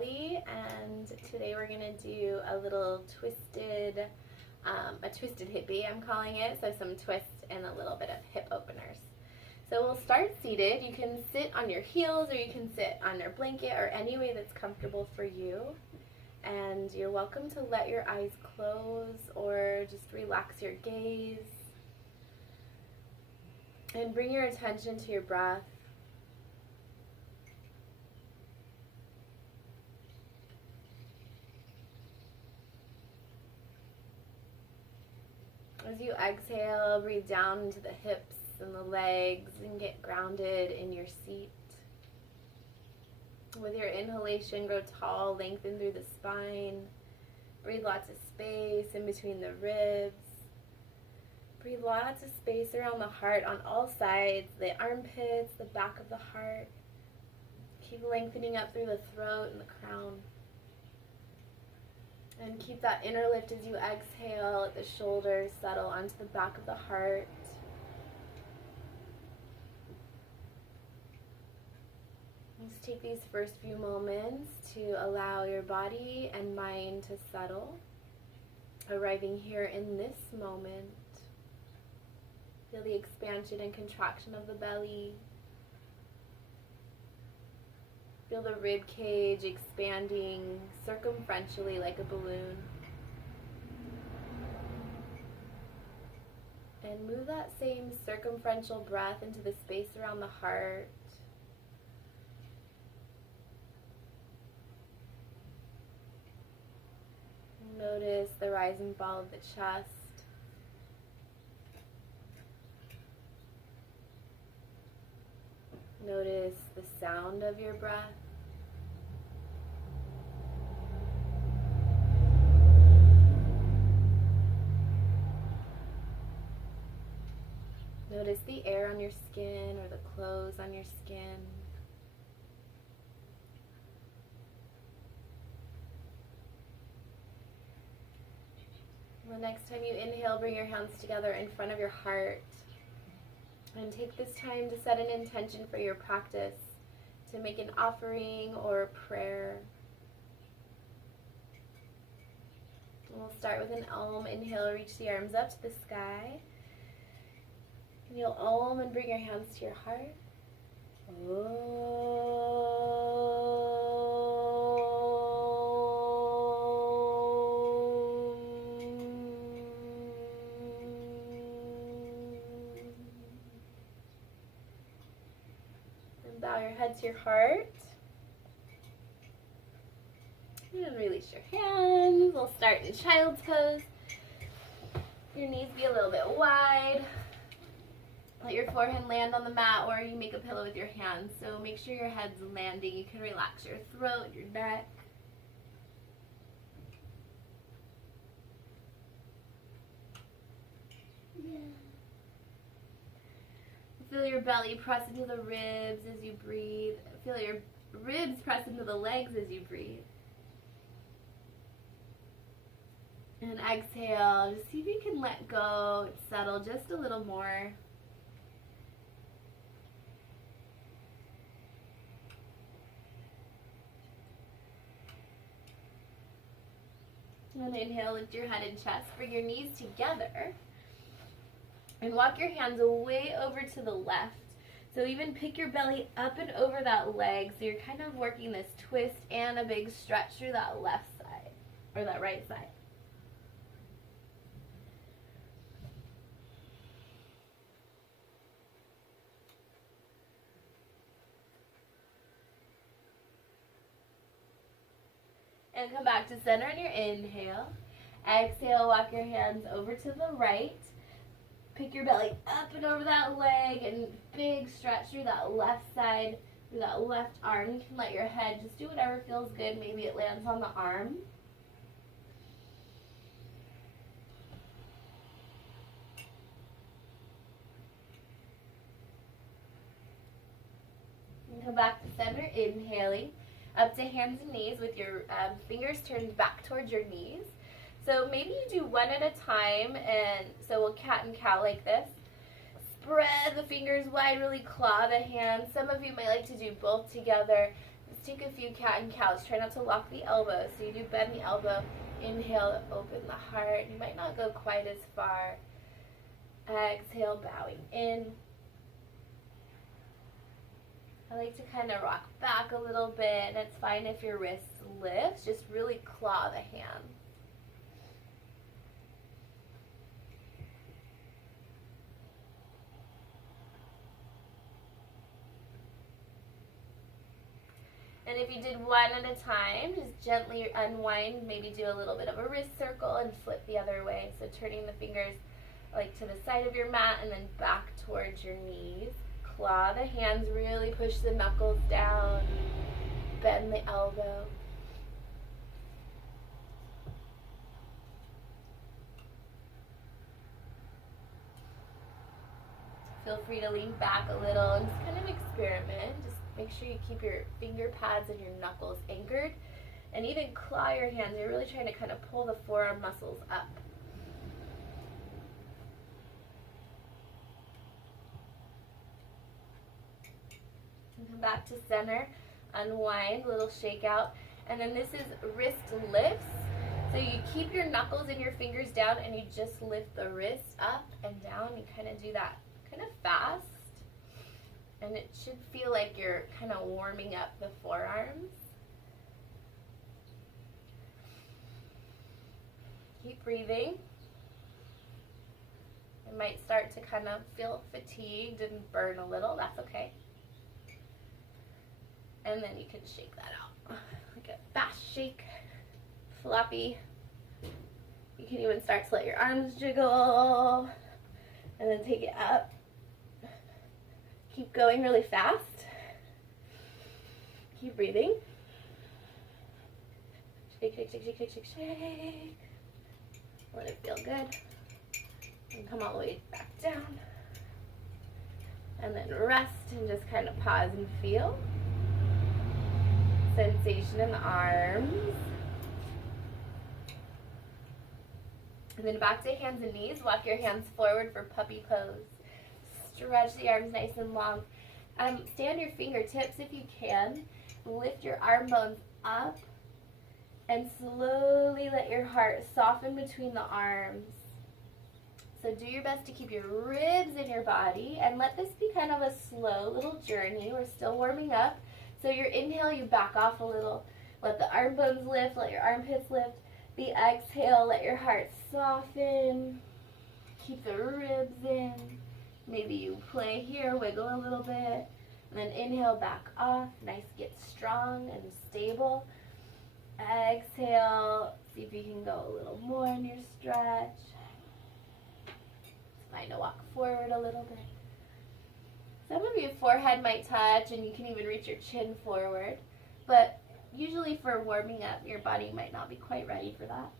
belly, and today we're going to do a little twisted, hippie, I'm calling it. So some twists and a little bit of hip openers. So we'll start seated. You can sit on your heels or you can sit on your blanket or any way that's comfortable for you. And you're welcome to let your eyes close or just relax your gaze. And bring your attention to your breath. As you exhale, breathe down into the hips and the legs and get grounded in your seat. With your inhalation, grow tall, lengthen through the spine. Breathe lots of space in between the ribs. Breathe lots of space around the heart on all sides, the armpits, the back of the heart. Keep lengthening up through the throat and the crown. And keep that inner lift as you exhale. Let the shoulders settle onto the back of the heart. Just take these first few moments to allow your body and mind to settle. Arriving here in this moment. Feel the expansion and contraction of the belly. Feel the rib cage expanding circumferentially like a balloon. And move that same circumferential breath into the space around the heart. Notice the rise and fall of the chest. Notice the sound of your breath. Notice the air on your skin or the clothes on your skin. The next time you inhale, bring your hands together in front of your heart. And take this time to set an intention for your practice, to make an offering or a prayer. And we'll start with an Om. Inhale, reach the arms up to the sky. And you'll Om and bring your hands to your heart. Bow your head to your heart. And release your hands. We'll start in child's pose. Your knees be a little bit wide. Let your forehead land on the mat or you make a pillow with your hands. So make sure your head's landing. You can relax your throat, your neck. Feel your belly press into the ribs as you breathe. Feel your ribs press into the legs as you breathe. And exhale. Just see if you can let go, settle just a little more. And inhale, lift your head and chest. Bring your knees together. And walk your hands way over to the left. So even pick your belly up and over that leg. So you're kind of working this twist and a big stretch through that left side, or that right side. And come back to center on your inhale. Exhale, walk your hands over to the right. Pick your belly up and over that leg and big stretch through that left side, through that left arm. You can let your head just do whatever feels good. Maybe it lands on the arm. And come back to center, inhaling. Up to hands and knees with your fingers turned back towards your knees. So maybe you do one at a time, and so we'll cat and cow like this. Spread the fingers wide, really claw the hands. Some of you might like to do both together. let's take a few cat and cows. Try not to lock the elbow. So you do bend the elbow. Inhale, open the heart. You might not go quite as far. Exhale, bowing in. I like to kind of rock back a little bit, and it's fine if your wrists lift. Just really claw the hand. And if you did one at a time, just gently unwind, maybe do a little bit of a wrist circle and flip the other way. So turning the fingers like to the side of your mat and then back towards your knees. Claw the hands, really push the knuckles down, bend the elbow. Feel free to lean back a little and just kind of experiment. Just make sure you keep your finger pads and your knuckles anchored. And even claw your hands. You're really trying to kind of pull the forearm muscles up. And come back to center. Unwind, little shakeout. And then this is wrist lifts. So you keep your knuckles and your fingers down and you just lift the wrist up and down. You kind of do that kind of fast. And it should feel like you're kind of warming up the forearms. Keep breathing. You might start to kind of feel fatigued and burn a little. That's okay. And then you can shake that out. Like a fast shake, floppy. You can even start to let your arms jiggle. And then take it up. Keep going really fast. Keep breathing. Shake, shake, shake, shake, shake, shake, shake. Let it feel good. And come all the way back down. And then rest and just kind of pause and feel. Sensation in the arms. And then back to hands and knees. Walk your hands forward for puppy pose. Stretch the arms nice and long. Stand your fingertips if you can. Lift your arm bones up. And slowly let your heart soften between the arms. So do your best to keep your ribs in your body. And let this be kind of a slow little journey. We're still warming up. So your inhale, you back off a little. Let the arm bones lift. Let your armpits lift. The exhale, let your heart soften. Keep the ribs in. Maybe you play here, wiggle a little bit. And then inhale, back off. Nice, get strong and stable. Exhale, see if you can go a little more in your stretch. It's fine to walk forward a little bit. Some of your forehead might touch and you can even reach your chin forward. But usually for warming up, your body might not be quite ready for that.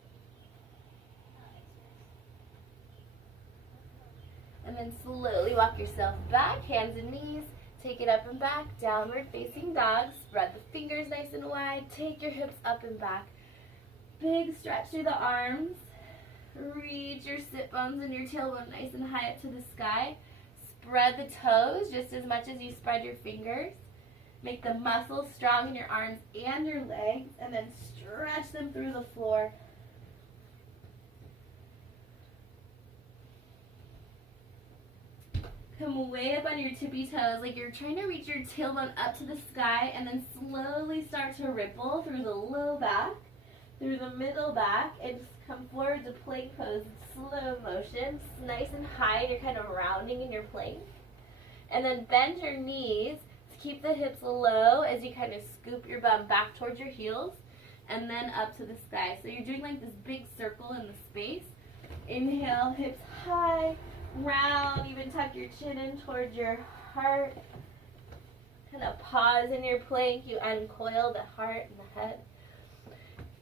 And then slowly walk yourself back, hands and knees. Take it up and back, downward facing dog. Spread the fingers nice and wide. Take your hips up and back. Big stretch through the arms. Reach your sit bones and your tailbone nice and high up to the sky. Spread the toes just as much as you spread your fingers. Make the muscles strong in your arms and your legs, and then stretch them through the floor. Come way up on your tippy toes, like you're trying to reach your tailbone up to the sky, and then slowly start to ripple through the low back, through the middle back, and just come forward to plank pose in slow motion. It's nice and high, you're kind of rounding in your plank. And then bend your knees to keep the hips low as you kind of scoop your bum back towards your heels, and then up to the sky. So you're doing like this big circle in the space. Inhale, hips high. Round, even tuck your chin in towards your heart. Kind of pause in your plank. You uncoil the heart and the head.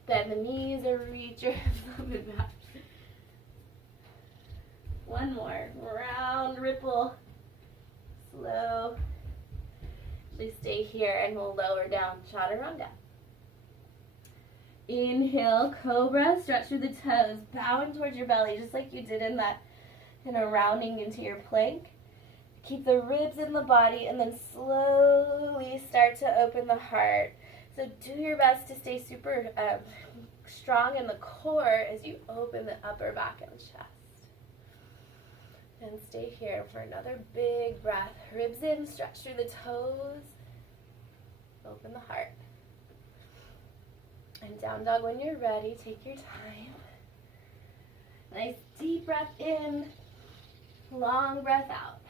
Bend the knees or reach your hips up and back. One more. Round, ripple. Slow. Please stay here and we'll lower down. Chaturanga. Inhale, cobra. Stretch through the toes. Bowing towards your belly just like you did in that kind of rounding into your plank. Keep the ribs in the body and then slowly start to open the heart. So do your best to stay super strong in the core as you open the upper back and chest. And stay here for another big breath. Ribs in, stretch through the toes. Open the heart. And down dog when you're ready. Take your time. Nice deep breath in. Long breath out.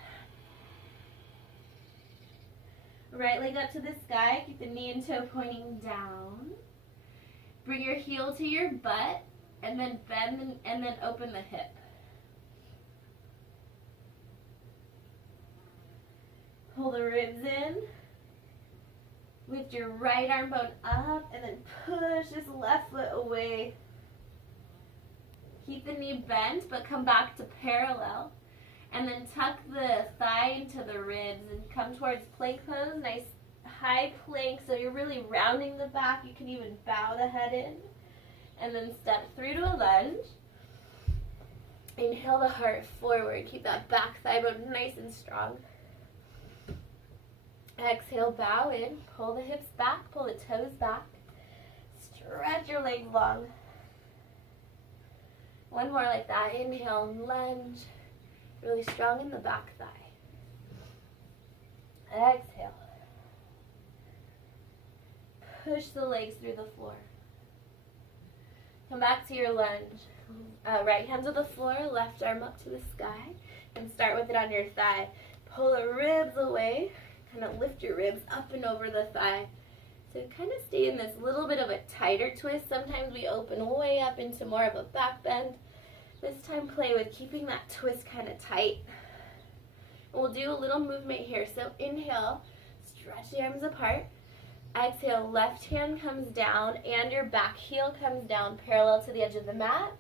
Right leg up to the sky. Keep the knee and toe pointing down. Bring your heel to your butt. And then bend and then open the hip. Pull the ribs in. Lift your right arm bone up and then push this left foot away. Keep the knee bent but come back to parallel. And then tuck the thigh into the ribs and come towards plank pose. Nice high plank so you're really rounding the back. You can even bow the head in. And then step through to a lunge. Inhale the heart forward. Keep that back thigh bone nice and strong. Exhale, bow in, pull the hips back, pull the toes back. Stretch your legs long. One more like that. Inhale and lunge. Really strong in the back thigh. Exhale. Push the legs through the floor. Come back to your lunge. Right hand to the floor, left arm up to the sky. And start with it on your thigh. Pull the ribs away. Kind of lift your ribs up and over the thigh. So kind of stay in this little bit of a tighter twist. Sometimes we open way up into more of a back bend. This time play with keeping that twist kind of tight. We'll do a little movement here. So inhale, stretch the arms apart. Exhale, left hand comes down and your back heel comes down parallel to the edge of the mat.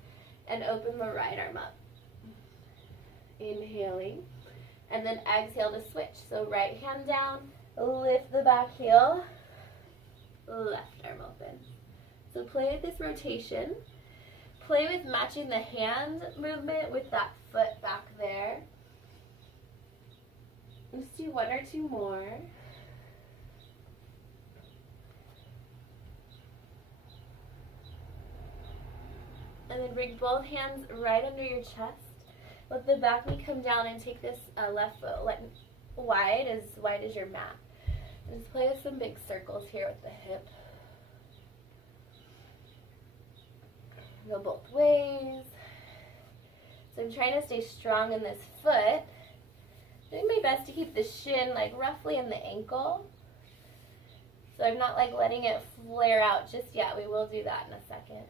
And open the right arm up. Inhaling. And then exhale to switch. So right hand down, lift the back heel, left arm open. So play with this rotation. Play with matching the hand movement with that foot back there. Let's do one or two more. And then bring both hands right under your chest. Let the back knee come down and take this left foot wide as your mat. And just play with some big circles here with the hip. Go both ways. So I'm trying to stay strong in this foot. Doing my best to keep the shin like roughly in the ankle. So I'm not like letting it flare out just yet. We will do that in a second.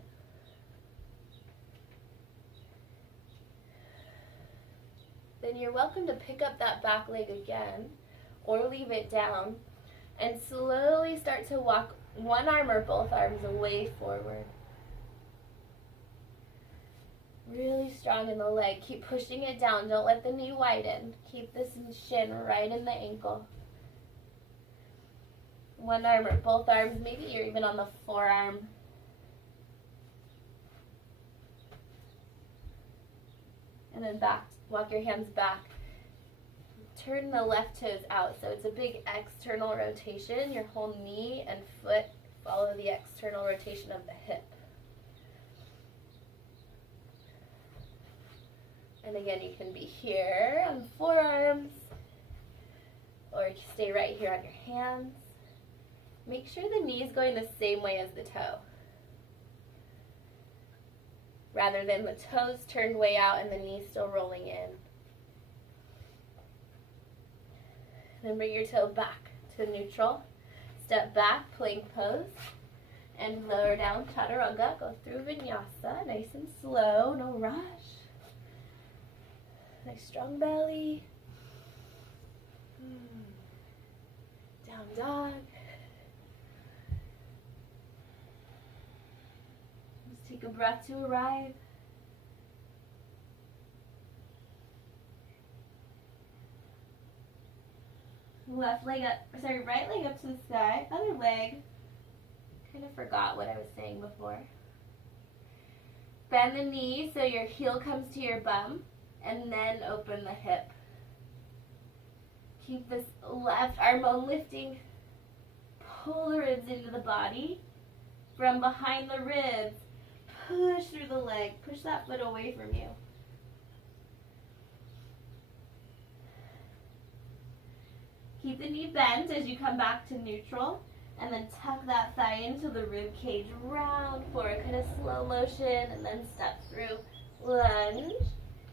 Then you're welcome to pick up that back leg again or leave it down and slowly start to walk one arm or both arms away forward. Really strong in the leg. Keep pushing it down. Don't let the knee widen. Keep this shin right in the ankle. One arm or both arms. Maybe you're even on the forearm. And then back. Walk your hands back. Turn the left toes out. So it's a big external rotation. Your whole knee and foot follow the external rotation of the hip. And again, you can be here on the forearms, or you can stay right here on your hands. Make sure the knee is going the same way as the toe, rather than the toes turned way out and the knee still rolling in. Then bring your toe back to neutral. Step back, plank pose, and lower down, chaturanga. Go through vinyasa, nice and slow, no rush. Nice strong belly. Down dog. Just take a breath to arrive. Left leg up, sorry, right leg up to the sky. Other leg. Kind of forgot what I was saying before. Bend the knee so your heel comes to your bum. And then open the hip. Keep this left arm bone lifting. pull the ribs into the body. From behind the ribs, push through the leg. Push that foot away from you. Keep the knee bent as you come back to neutral. And then tuck that thigh into the rib cage, round forward, kind of slow motion, and then step through. Lunge.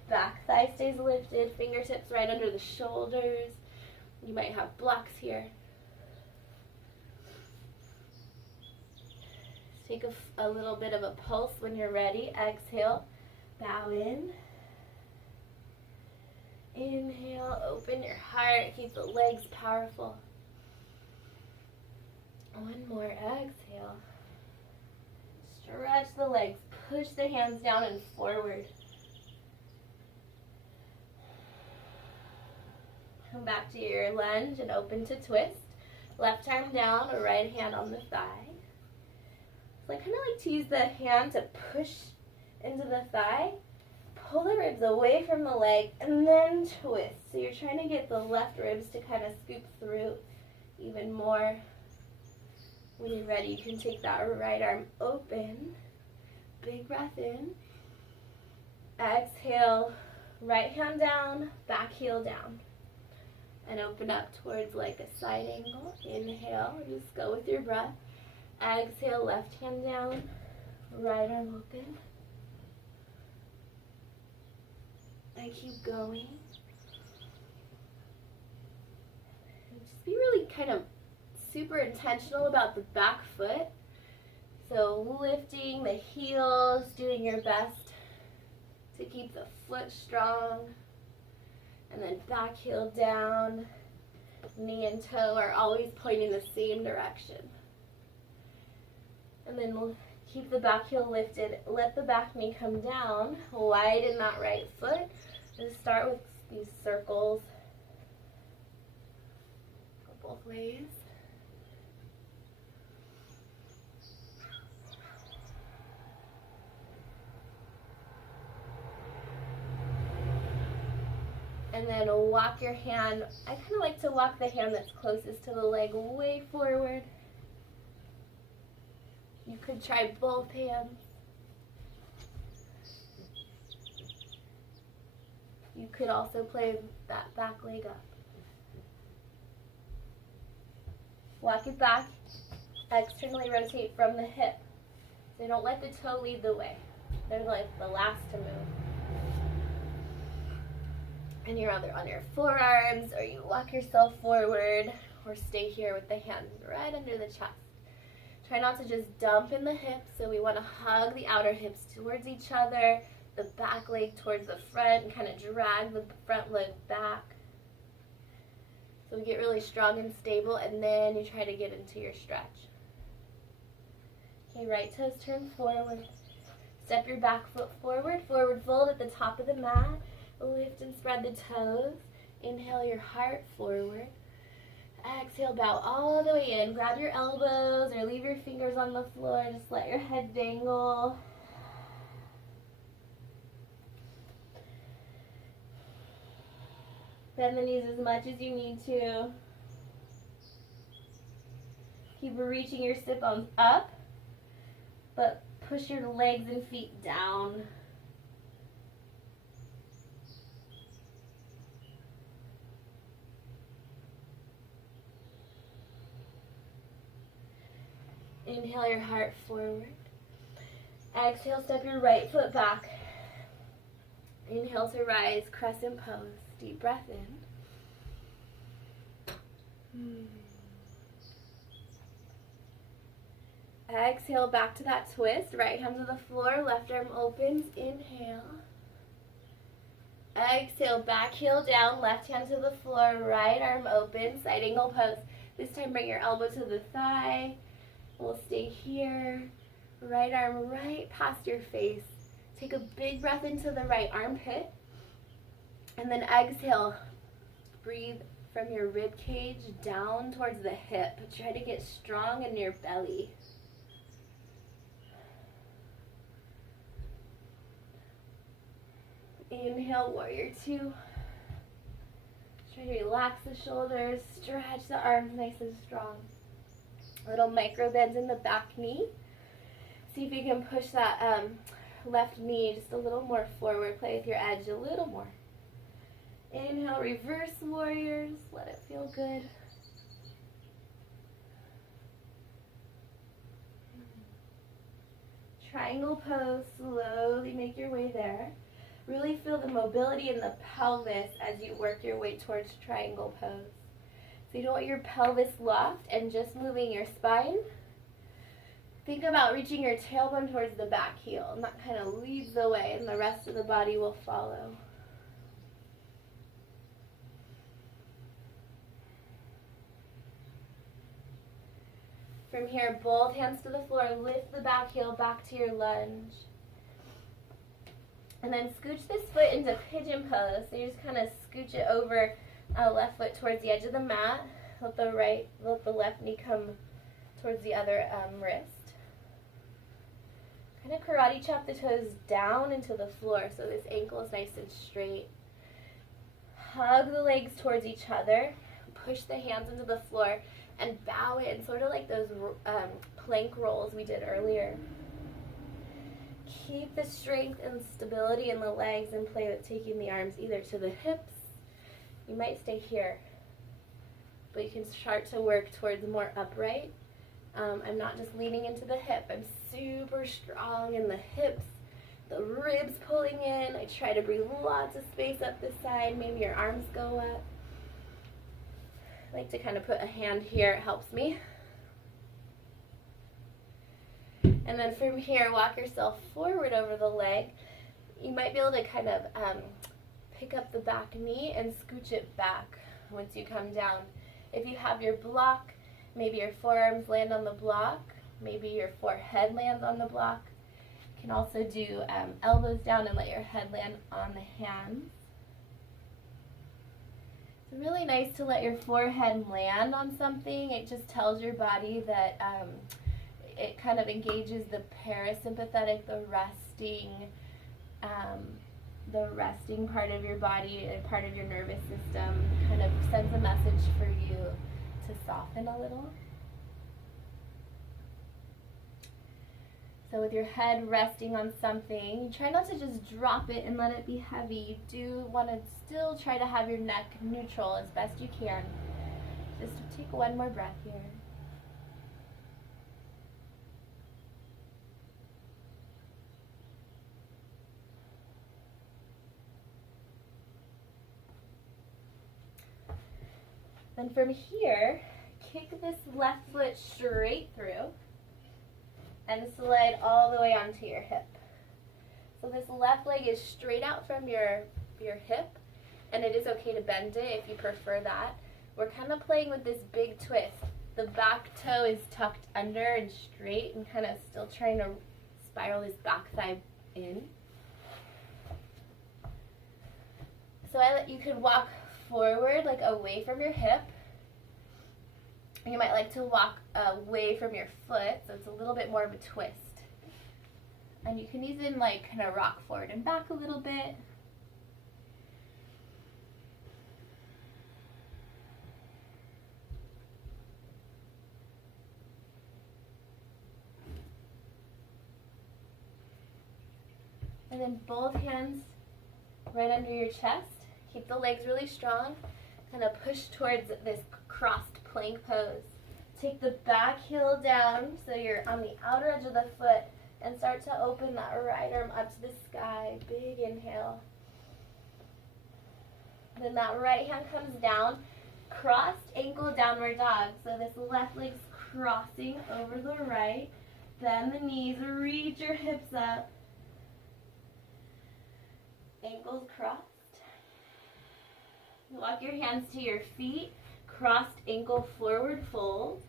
Back thigh stays lifted, fingertips right under the shoulders. You might have blocks here. Take a little bit of a pulse when you're ready. Exhale, bow in. Inhale, open your heart, keep the legs powerful. One more, exhale. Stretch the legs, push the hands down and forward. Come back to your lunge and open to twist. Left arm down, right hand on the thigh. So I kind of like to use the hand to push into the thigh. Pull the ribs away from the leg and then twist. So you're trying to get the left ribs to kind of scoop through even more. When you're ready, you can take that right arm open. Big breath in. Exhale, right hand down, back heel down. And open up towards like a side angle. Inhale, just go with your breath. Exhale, left hand down, right arm open. And keep going. And just be really kind of super intentional about the back foot. So lifting the heels, doing your best to keep the foot strong. And then back heel down, knee and toe are always pointing the same direction. And then we'll keep the back heel lifted. Let the back knee come down, widen that right foot. Just start with these circles. Go both ways. And then walk your hand. I kind of like to walk the hand that's closest to the leg way forward. You could try both hands. You could also play that back leg up. Walk it back. Externally rotate from the hip. So don't let the toe lead the way. They're like the last to move. And you're either on your forearms or you walk yourself forward or stay here with the hands right under the chest. Try not to just dump in the hips, so we want to hug the outer hips towards each other, the back leg towards the front, and kind of drag the front leg back. So we get really strong and stable, and then you try to get into your stretch. Okay, right toes turn forward. Step your back foot forward, forward fold at the top of the mat. Lift and spread the toes. Inhale your heart forward. Exhale, bow all the way in. Grab your elbows or leave your fingers on the floor. Just let your head dangle. Bend the knees as much as you need to. Keep reaching your sit bones up, but push your legs and feet down. Inhale your heart forward. Exhale, step your right foot back. Inhale to rise, crescent pose. Deep breath in. Exhale, back to that twist. Right hand to the floor, left arm opens. Inhale. Exhale, back heel down, left hand to the floor, right arm open, side angle pose. This time bring your elbow to the thigh. We'll stay here. Right arm right past your face. Take a big breath into the right armpit. And then exhale. Breathe from your rib cage down towards the hip. Try to get strong in your belly. Inhale, warrior two. Try to relax the shoulders, stretch the arms nice and strong. Little micro bends in the back knee. See if you can push that left knee just a little more forward. Play with your edge a little more. Inhale, reverse warriors. Let it feel good. Triangle pose. Slowly make your way there. Really feel the mobility in the pelvis as you work your way towards triangle pose. So you don't want your pelvis locked and just moving your spine. Think about reaching your tailbone towards the back heel, and that kind of leads the way, and the rest of the body will follow. From here, both hands to the floor, lift the back heel back to your lunge. And then scooch this foot into pigeon pose. So you just kind of scooch it over left foot towards the edge of the mat. Let the left knee come towards the other wrist. Kind of karate chop the toes down into the floor so this ankle is nice and straight. Hug the legs towards each other. Push the hands into the floor and bow in, sort of like those plank rolls we did earlier. Keep the strength and stability in the legs and play with taking the arms either to the hips. You might stay here, but you can start to work towards more upright. I'm not just leaning into the hip. I'm super strong in the hips, the ribs pulling in. I try to breathe lots of space up the side. Maybe your arms go up. I like to kind of put a hand here. It helps me. And then from here, walk yourself forward over the leg. You might be able to kind of pick up the back knee and scooch it back once you come down. If you have your block, maybe your forearms land on the block. Maybe your forehead lands on the block. You can also do elbows down and let your head land on the hands. It's really nice to let your forehead land on something. It just tells your body that it kind of engages the parasympathetic, the resting part of your body and part of your nervous system. Kind of sends a message for you to soften a little. So with your head resting on something, you try not to just drop it and let it be heavy. You do want to still try to have your neck neutral as best you can. Just take one more breath here. Then from here, kick this left foot straight through and slide all the way onto your hip. So this left leg is straight out from your hip, and it is okay to bend it if you prefer that. We're kind of playing with this big twist. The back toe is tucked under and straight and kind of still trying to spiral this back thigh in. So you could walk forward, like away from your hip. You might like to walk away from your foot, so it's a little bit more of a twist. And you can even like kind of rock forward and back a little bit. And then both hands right under your chest. Keep the legs really strong. Kind of push towards this crossed plank pose. Take the back heel down so you're on the outer edge of the foot and start to open that right arm up to the sky. Big inhale. Then that right hand comes down. Crossed ankle downward dog. So this left leg's crossing over the right. Bend the knees, reach your hips up. Ankles crossed. Walk your hands to your feet. Crossed ankle forward fold.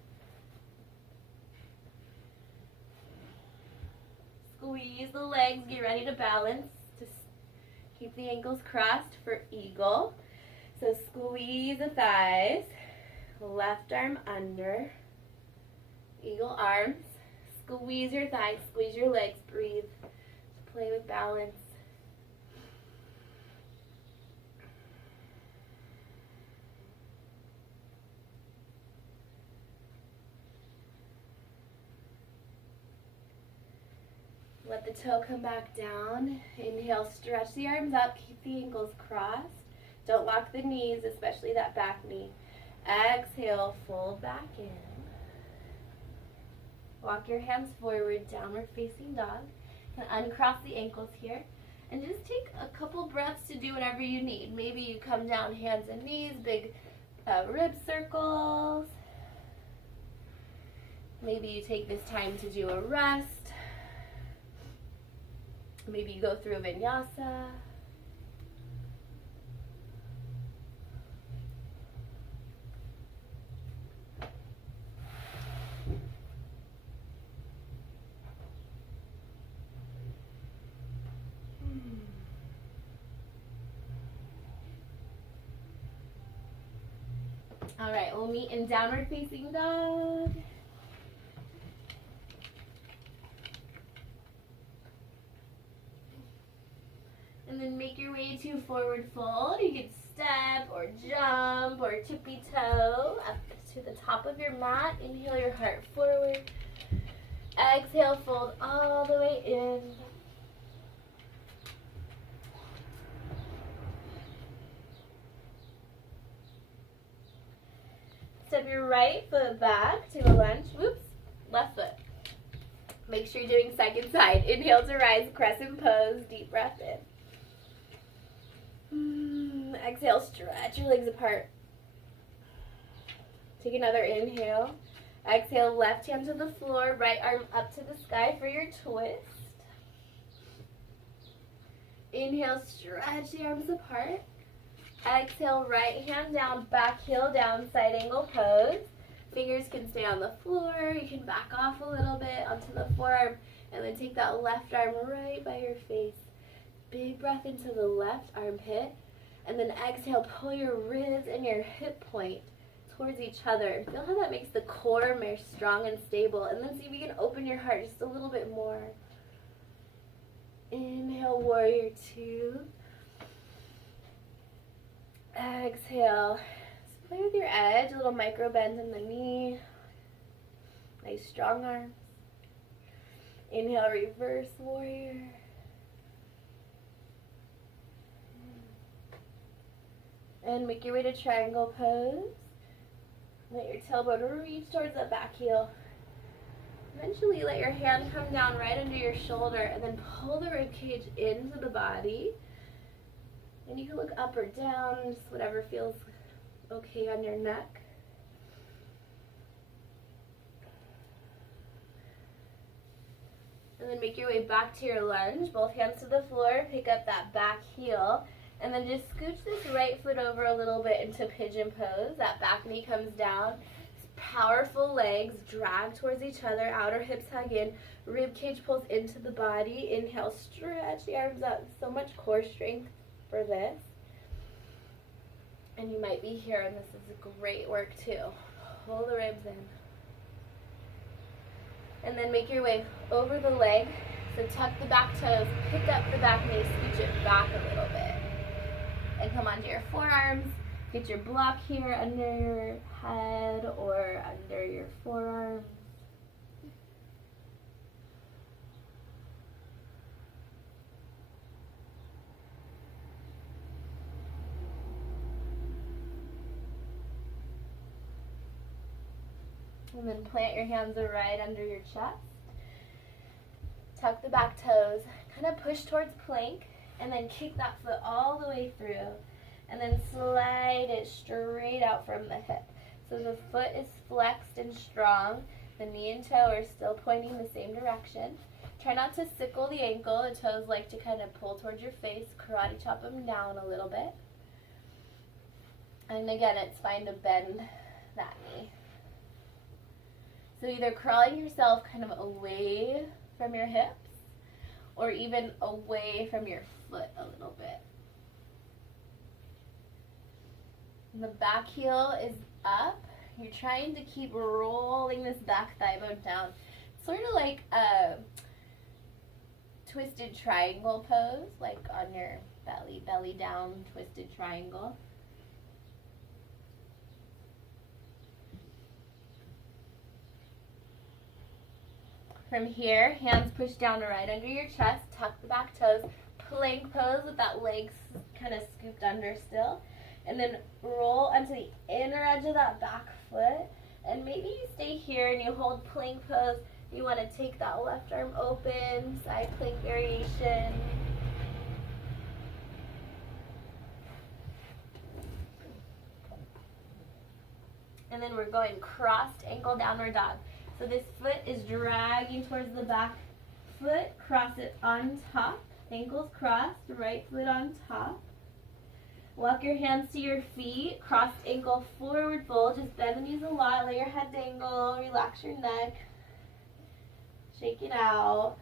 Squeeze the legs, get ready to balance. Just keep the ankles crossed for eagle. So squeeze the thighs. Left arm under. Eagle arms. Squeeze your thighs, squeeze your legs, breathe. Just play with balance. Let the toe come back down. Inhale, stretch the arms up, keep the ankles crossed. Don't lock the knees, especially that back knee. Exhale, fold back in. Walk your hands forward, downward facing dog. And uncross the ankles here. And just take a couple breaths to do whatever you need. Maybe you come down hands and knees, big rib circles. Maybe you take this time to do a rest. Maybe you go through a vinyasa. All right, we'll meet in downward facing dog. And then make your way to forward fold. You can step or jump or tippy toe up to the top of your mat. Inhale your heart forward. Exhale, fold all the way in. Step your right foot back to a lunge. Whoops, left foot. Make sure you're doing second side. Inhale to rise, crescent pose, deep breath in. Exhale, stretch your legs apart. Take another inhale. Exhale, left hand to the floor, right arm up to the sky for your twist. Inhale, stretch the arms apart. Exhale, right hand down, back heel down, side angle pose. Fingers can stay on the floor. You can back off a little bit onto the forearm and then take that left arm right by your face. Big breath into the left armpit. And then exhale, pull your ribs and your hip point towards each other. Feel how that makes the core more strong and stable. And then see if you can open your heart just a little bit more. Inhale, warrior two. Exhale. Just play with your edge, a little micro bend in the knee. Nice strong arms. Inhale, reverse warrior. And make your way to triangle pose. Let your tailbone reach towards that back heel. Eventually let your hand come down right under your shoulder and then pull the rib cage into the body. And you can look up or down, just whatever feels okay on your neck. And then make your way back to your lunge. Both hands to the floor, pick up that back heel. And then just scooch this right foot over a little bit into pigeon pose. That back knee comes down. Powerful legs drag towards each other. Outer hips hug in. Rib cage pulls into the body. Inhale, stretch the arms up. So much core strength for this. And you might be here, and this is great work too. Pull the ribs in. And then make your way over the leg. So tuck the back toes, pick up the back knee, scooch it back a little bit. And come onto your forearms. Get your block here under your head or under your forearms. And then plant your hands right under your chest. Tuck the back toes. Kind of push towards plank. And then kick that foot all the way through. And then slide it straight out from the hip. So the foot is flexed and strong. The knee and toe are still pointing the same direction. Try not to sickle the ankle. The toes like to kind of pull towards your face. Karate chop them down a little bit. And again, it's fine to bend that knee. So either crawling yourself kind of away from your hips or even away from your foot a little bit. And the back heel is up. You're trying to keep rolling this back thigh bone down. Sort of like a twisted triangle pose, like on your belly down, twisted triangle. From here, hands push down right under your chest, tuck the back toes, plank pose with that leg kind of scooped under still, and then roll onto the inner edge of that back foot, and maybe you stay here and you hold plank pose. You want to take that left arm open, side plank variation. And then we're going crossed ankle downward dog. So this foot is dragging towards the back foot, cross it on top, ankles crossed, right foot on top. Walk your hands to your feet, crossed ankle forward fold, just bend the knees a lot, let your head dangle, relax your neck, shake it out.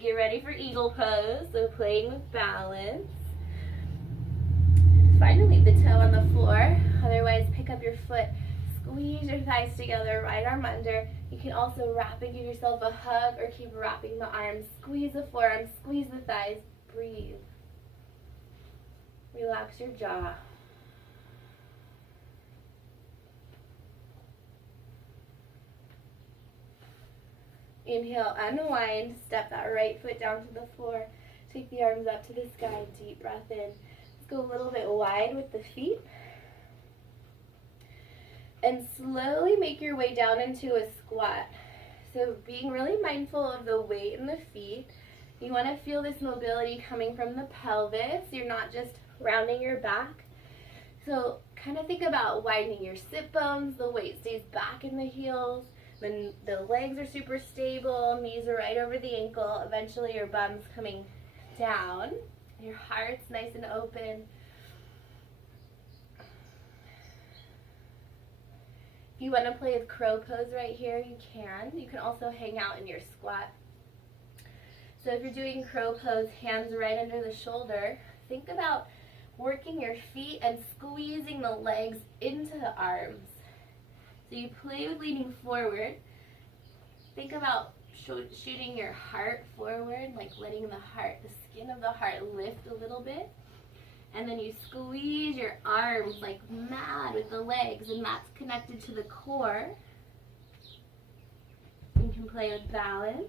Get ready for eagle pose, so playing with balance. Fine to leave the toe on the floor, otherwise pick up your foot, squeeze your thighs together, right arm under. You can also wrap and give yourself a hug or keep wrapping the arms. Squeeze the forearms, squeeze the thighs, breathe. Relax your jaw. Inhale, unwind, step that right foot down to the floor. Take the arms up to the sky, deep breath in. Go a little bit wide with the feet, and slowly make your way down into a squat. So being really mindful of the weight in the feet. You want to feel this mobility coming from the pelvis. You're not just rounding your back. So kind of think about widening your sit bones. The weight stays back in the heels. Then the legs are super stable, knees are right over the ankle. Eventually your bum's coming down. Your heart's nice and open. If you want to play with crow pose right here, you can. You can also hang out in your squat. So if you're doing crow pose, hands right under the shoulder, think about working your feet and squeezing the legs into the arms. So you play with leaning forward. Think about shooting your heart forward, like letting the heart, the skin of the heart lift a little bit. And then you squeeze your arms like mad with the legs, and that's connected to the core. You can play with balance.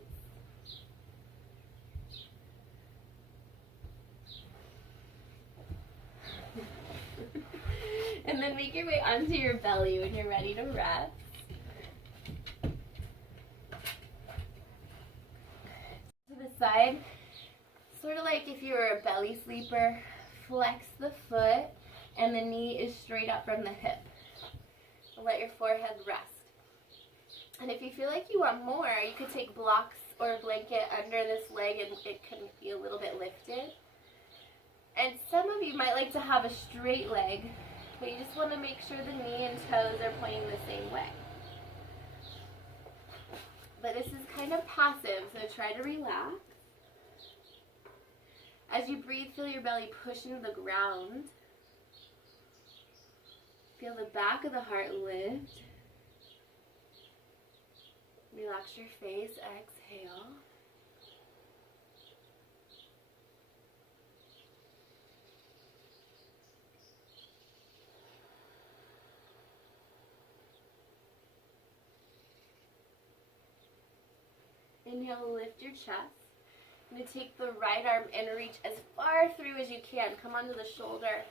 And then make your way onto your belly when you're ready to rest. To the side, sort of like if you were a belly sleeper, flex the foot and the knee is straight up from the hip. Let your forehead rest. And if you feel like you want more, you could take blocks or a blanket under this leg and it can be a little bit lifted. And some of you might like to have a straight leg, but you just want to make sure the knee and toes are pointing the same way. But this is kind of passive, so try to relax. As you breathe, feel your belly push into the ground. Feel the back of the heart lift. Relax your face, exhale. Inhale, lift your chest. I'm going to take the right arm and reach as far through as you can. Come onto the shoulder.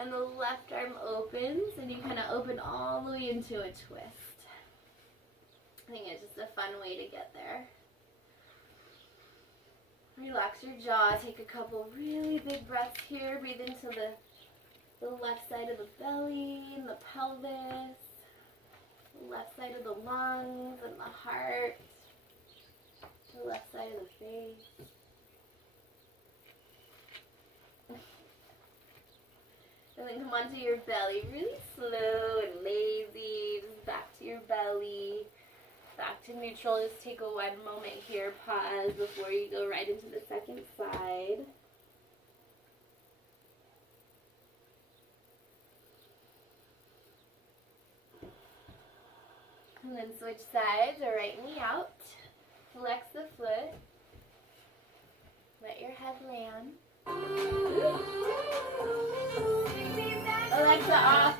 And the left arm opens, and you kind of open all the way into a twist. I think it's just a fun way to get there. Relax your jaw. Take a couple really big breaths here. Breathe into the left side of the belly and the pelvis, the left side of the lungs and the heart, the left side of the face. And then come onto your belly, really slow and lazy, just back to your belly, back to neutral. Just take a 1 moment here, pause before you go right into the second side. And then switch sides, or right knee out, flex the foot, let your head land. Alexa off.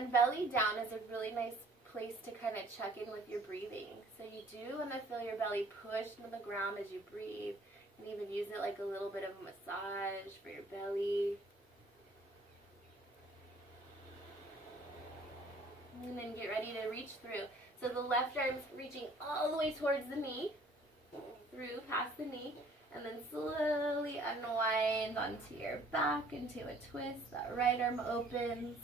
And belly down is a really nice place to kind of check in with your breathing. So you do want to feel your belly push into the ground as you breathe, and even use it like a little bit of a massage for your belly. And then get ready to reach through. So the left arm's reaching all the way towards the knee, through past the knee, and then slowly unwind onto your back into a twist. That right arm opens.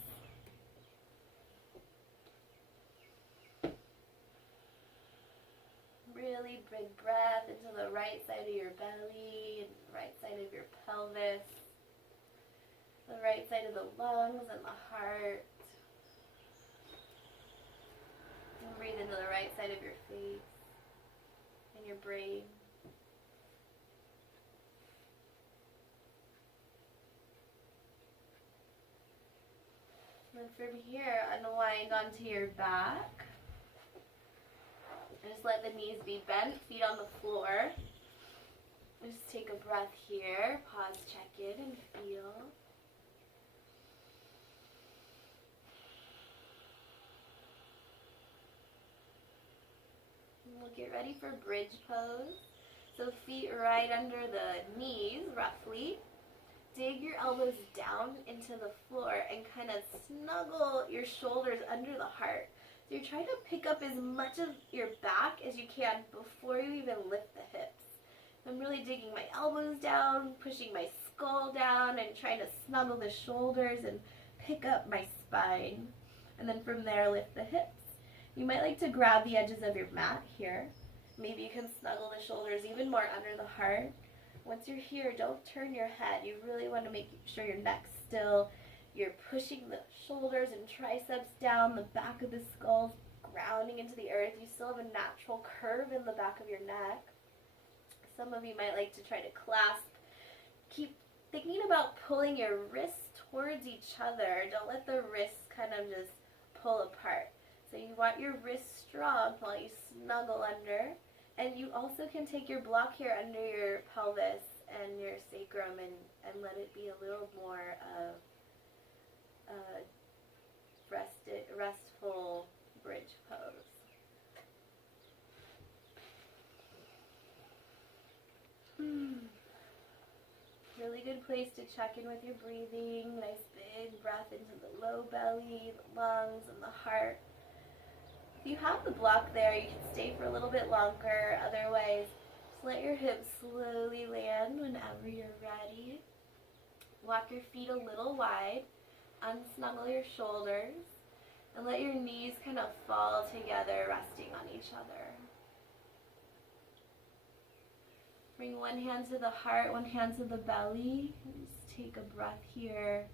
Really big breath into the right side of your belly, and right side of your pelvis, the right side of the lungs and the heart. And breathe into the right side of your face and your brain. And then from here, unwind onto your back. Just let the knees be bent, feet on the floor. Just take a breath here. Pause, check in, and feel. And we'll get ready for bridge pose. So feet right under the knees, roughly. Dig your elbows down into the floor and kind of snuggle your shoulders under the heart. So you're trying to pick up as much of your back as you can before you even lift the hips. I'm really digging my elbows down, pushing my skull down, and trying to snuggle the shoulders and pick up my spine. And then from there, lift the hips. You might like to grab the edges of your mat here. Maybe you can snuggle the shoulders even more under the heart. Once you're here, don't turn your head. You really want to make sure your neck's still. You're pushing the shoulders and triceps down, the back of the skull grounding into the earth. You still have a natural curve in the back of your neck. Some of you might like to try to clasp. Keep thinking about pulling your wrists towards each other. Don't let the wrists kind of just pull apart. So you want your wrists strong while you snuggle under. And you also can take your block here under your pelvis and your sacrum and let it be a little more of restful bridge pose. Really good place to check in with your breathing. Nice big breath into the low belly, the lungs, and the heart. If you have the block there, you can stay for a little bit longer. Otherwise, just let your hips slowly land whenever you're ready. Walk your feet a little wide. Unsnuggle your shoulders. And let your knees kind of fall together, resting on each other. Bring one hand to the heart, one hand to the belly. Just take a breath here.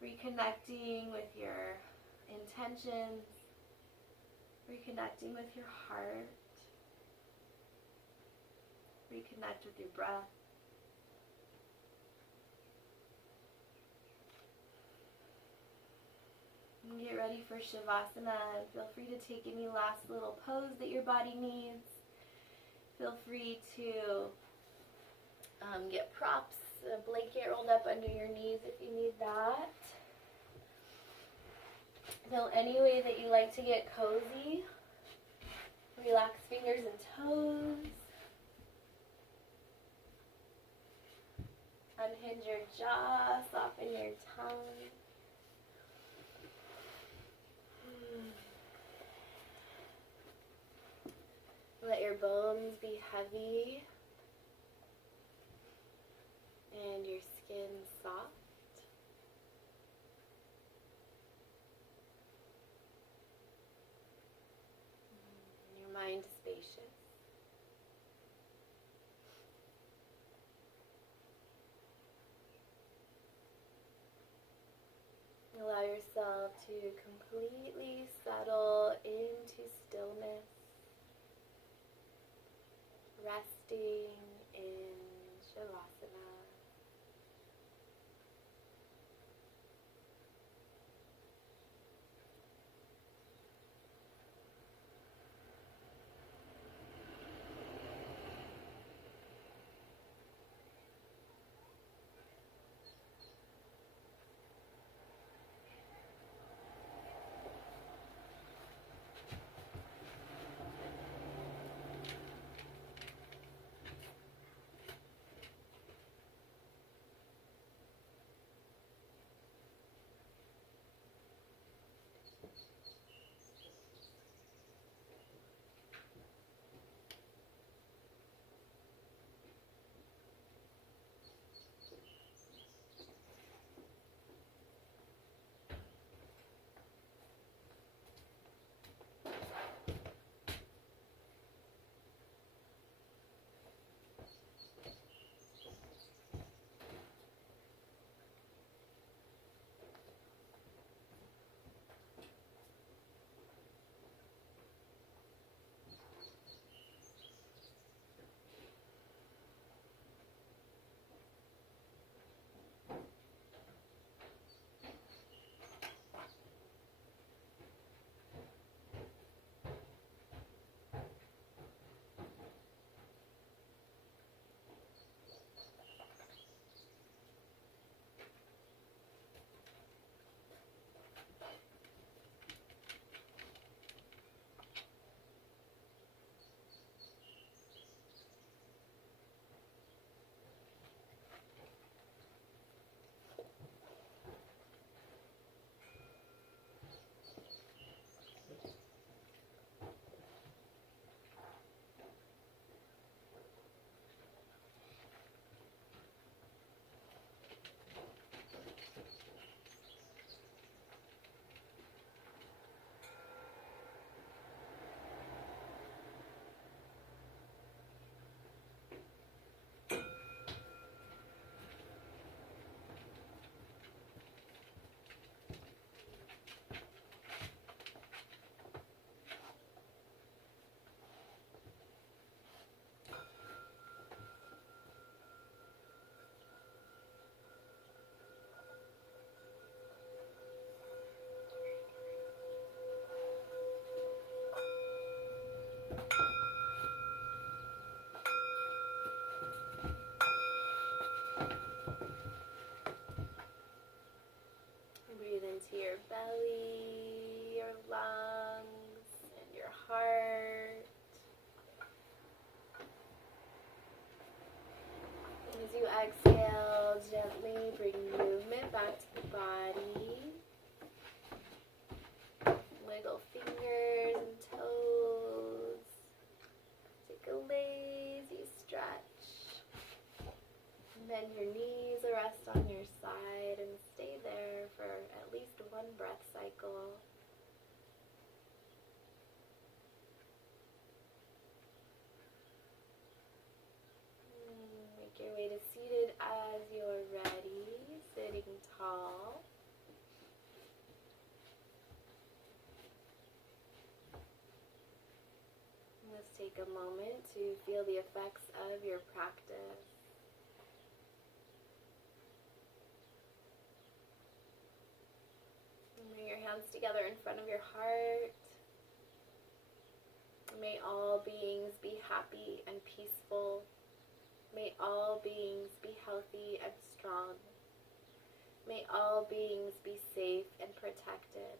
Reconnecting with your intentions. Reconnecting with your heart. Reconnect with your breath. And get ready for Shavasana. Feel free to take any last little pose that your body needs. Feel free to get props, a blanket rolled up under your knees if you need that. Feel any way that you like to get cozy. Relax fingers and toes. Unhinge your jaw, soften your tongue. Let your bones be heavy and your skin soft. And your mind spacious. Allow yourself to completely settle into stillness. Resting in Shavasana. you exhale, gently bring movement back to the body. Wiggle fingers and toes. Take a lazy stretch. Bend your knees or rest on your side and stay there for at least one breath cycle. Make your way to seated as you're ready, sitting tall. Let's take a moment to feel the effects of your practice. Bring your hands together in front of your heart. May all beings be happy and peaceful. May all beings be healthy and strong. May all beings be safe and protected.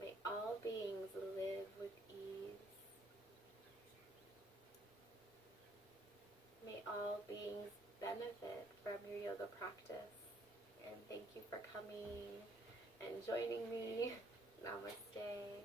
May all beings live with ease. May all beings benefit from your yoga practice. And thank you for coming and joining me. Namaste.